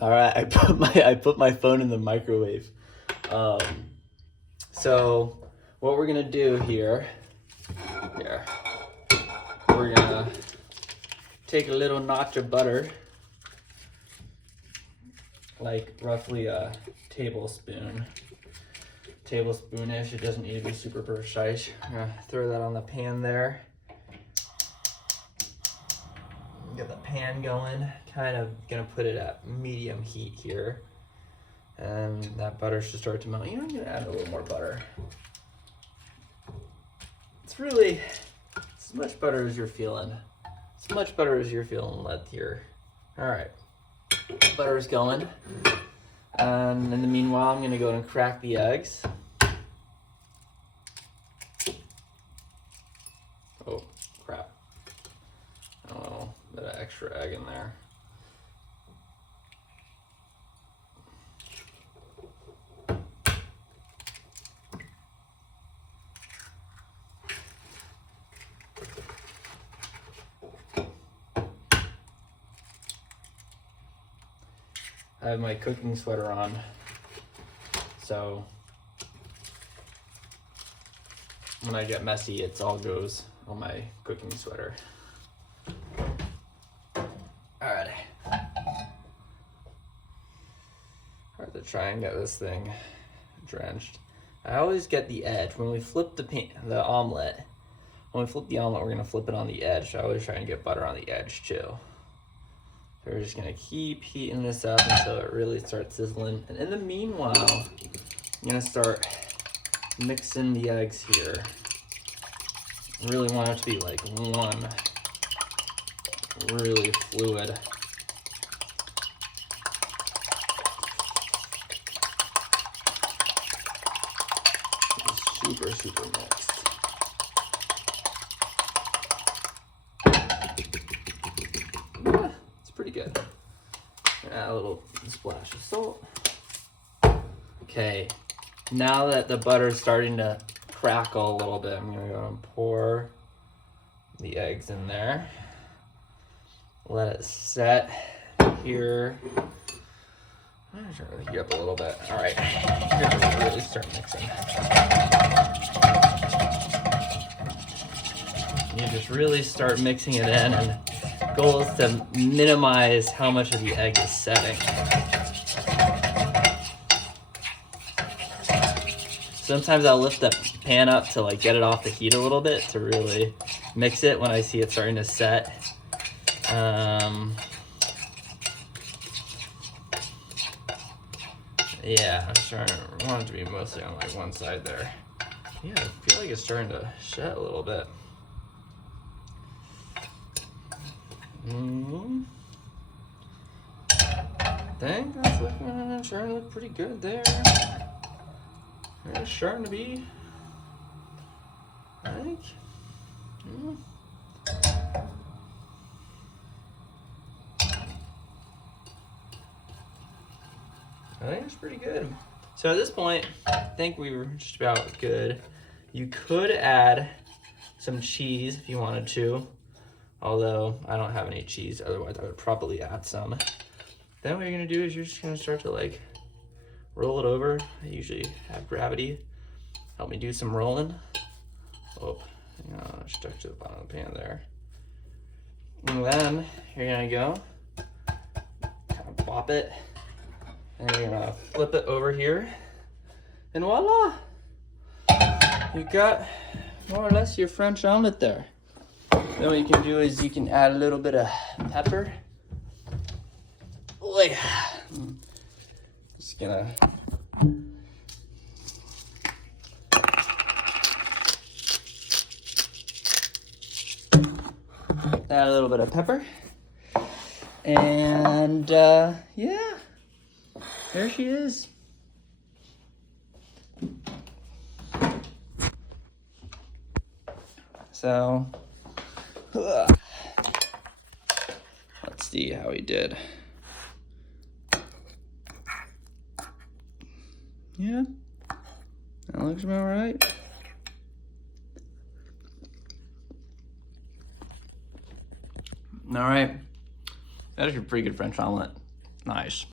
All right, I put my phone in the microwave. So what we're gonna do here, we're gonna take a little notch of butter, like roughly a tablespoonish. It doesn't need to be super precise. I'm gonna throw that on the pan there. Get the pan going. Kind of gonna put it at medium heat here. And that butter should start to melt. You know, I'm gonna add a little more butter. It's really as much butter as you're feeling. As much butter as you're feeling, Matthieu. All right, butter is going. And in the meanwhile, I'm gonna go and crack the eggs. Oh, crap. A little bit of extra egg in there. I have my cooking sweater on, so when I get messy, it all goes on my cooking sweater. Alrighty. Hard to try and get this thing drenched. I always get the edge. When we flip the omelet, we're gonna flip it on the edge. So I always try and get butter on the edge too. So we're just gonna keep heating this up until it really starts sizzling. And in the meanwhile, I'm gonna start mixing the eggs here. I really want it to be like one really fluid. Super, super mixed. Yeah, it's pretty good. Add a little splash of salt. Okay, now that the butter is starting to crackle a little bit, I'm gonna go and pour the eggs in there. Let it set here. I'm gonna try to heat up a little bit. All right, here we really start mixing. You just really start mixing it in, and the goal is to minimize how much of the egg is setting. Sometimes I'll lift the pan up to like get it off the heat a little bit to really mix it when I see it starting to set. Yeah, I want it to be mostly on like one side there. Yeah, I feel like it's starting to shed a little bit. I think that's starting to look pretty good there. It's starting to be, I think. I think it's pretty good. So at this point, I think we were just about good. You could add some cheese if you wanted to, although I don't have any cheese, otherwise I would probably add some. Then what you're gonna do is you're just gonna start to like roll it over. I usually have gravity help me do some rolling. Oh, stuck to the bottom of the pan there. And then you're gonna go kind of pop it, and you're gonna flip it over here, and voila! You got more or less your French omelet there. Then what you can do is you can add a little bit of pepper. Oh yeah. Just gonna add a little bit of pepper. And yeah, there she is. So, let's see how he did. Yeah, that looks about right. All right, that is a pretty good French omelet. Nice.